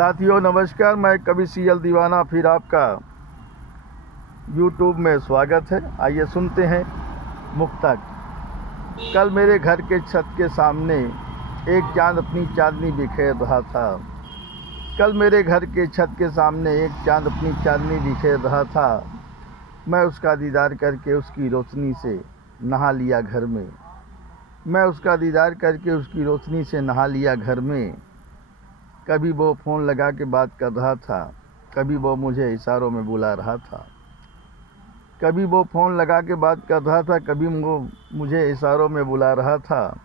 साथियों नमस्कार, मैं कवि सीएल दीवाना फिर आपका यूट्यूब में स्वागत है। आइए सुनते हैं मुक्तक। कल मेरे घर के छत के सामने एक चांद अपनी चांदनी बिखेर रहा था। कल मेरे घर के छत के सामने एक चांद अपनी चांदनी बिखेर रहा था। मैं उसका दीदार करके उसकी रोशनी से नहा लिया घर में। मैं उसका दीदार करके उसकी रोशनी से नहा लिया घर में। कभी वो फ़ोन लगा के बात कर रहा था, कभी वो मुझे इशारों में बुला रहा था। कभी वो फ़ोन लगा के बात कर रहा था, कभी वो मुझे इशारों में बुला रहा था।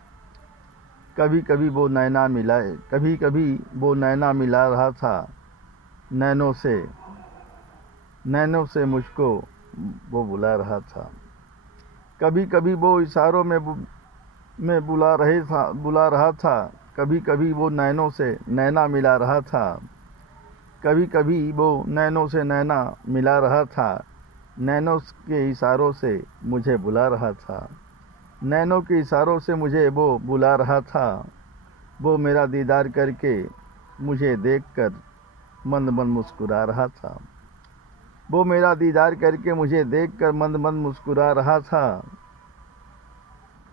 कभी कभी वो नैना मिलाए, कभी कभी वो नैना मिला रहा था। नैनों से मुझको वो बुला रहा था। कभी कभी वो इशारों में बुला रहा था। कभी कभी वो नैनों से नैना मिला रहा था। कभी कभी वो नैनों से नैना मिला रहा था। नैनों के इशारों से मुझे बुला रहा था। नैनों के इशारों से मुझे वो बुला रहा था। वो मेरा दीदार करके मुझे देखकर मंद मंद मुस्कुरा रहा था। वो मेरा दीदार करके मुझे देखकर मंद मंद मुस्कुरा रहा था।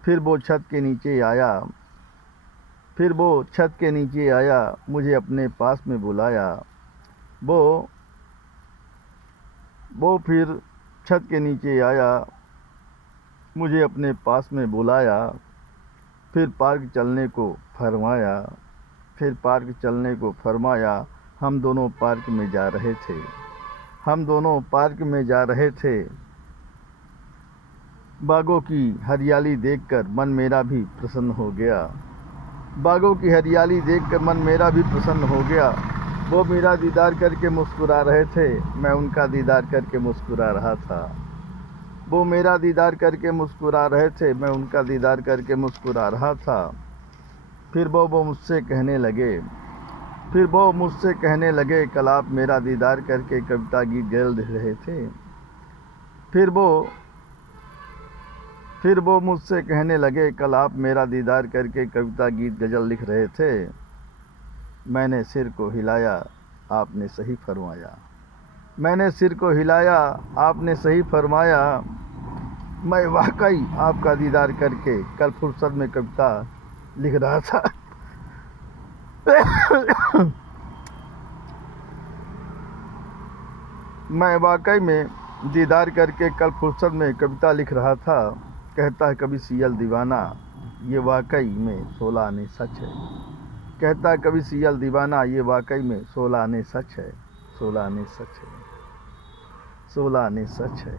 फिर वो छत के नीचे आया, मुझे अपने पास में बुलाया। वो फिर छत के नीचे आया, मुझे अपने पास में बुलाया। फिर पार्क चलने को फरमाया। हम दोनों पार्क में जा रहे थे। बागों की हरियाली देखकर मन मेरा भी प्रसन्न हो गया। वो मेरा दीदार करके मुस्कुरा रहे थे, मैं उनका दीदार करके मुस्कुरा रहा था। वो मेरा दीदार करके मुस्कुरा रहे थे, मैं उनका दीदार करके मुस्कुरा रहा था। फिर वो मुझसे कहने लगे, कल आप मेरा दीदार करके कविता गीत गज़ल लिख रहे थे। फिर वो मुझसे कहने लगे, कल आप मेरा दीदार करके कविता गीत गज़ल लिख रहे थे। मैंने सिर को हिलाया, आपने सही फरमाया। मैं वाकई आपका दीदार करके कल फुर्सत में कविता लिख रहा था। मैं वाकई में दीदार करके कल फुर्सत में कविता लिख रहा था। कहता है कवि सीएल दीवाना, ये वाकई में 16 आने सच है। कहता है कवि सीएल दीवाना, ये वाकई में 16 आने सच है।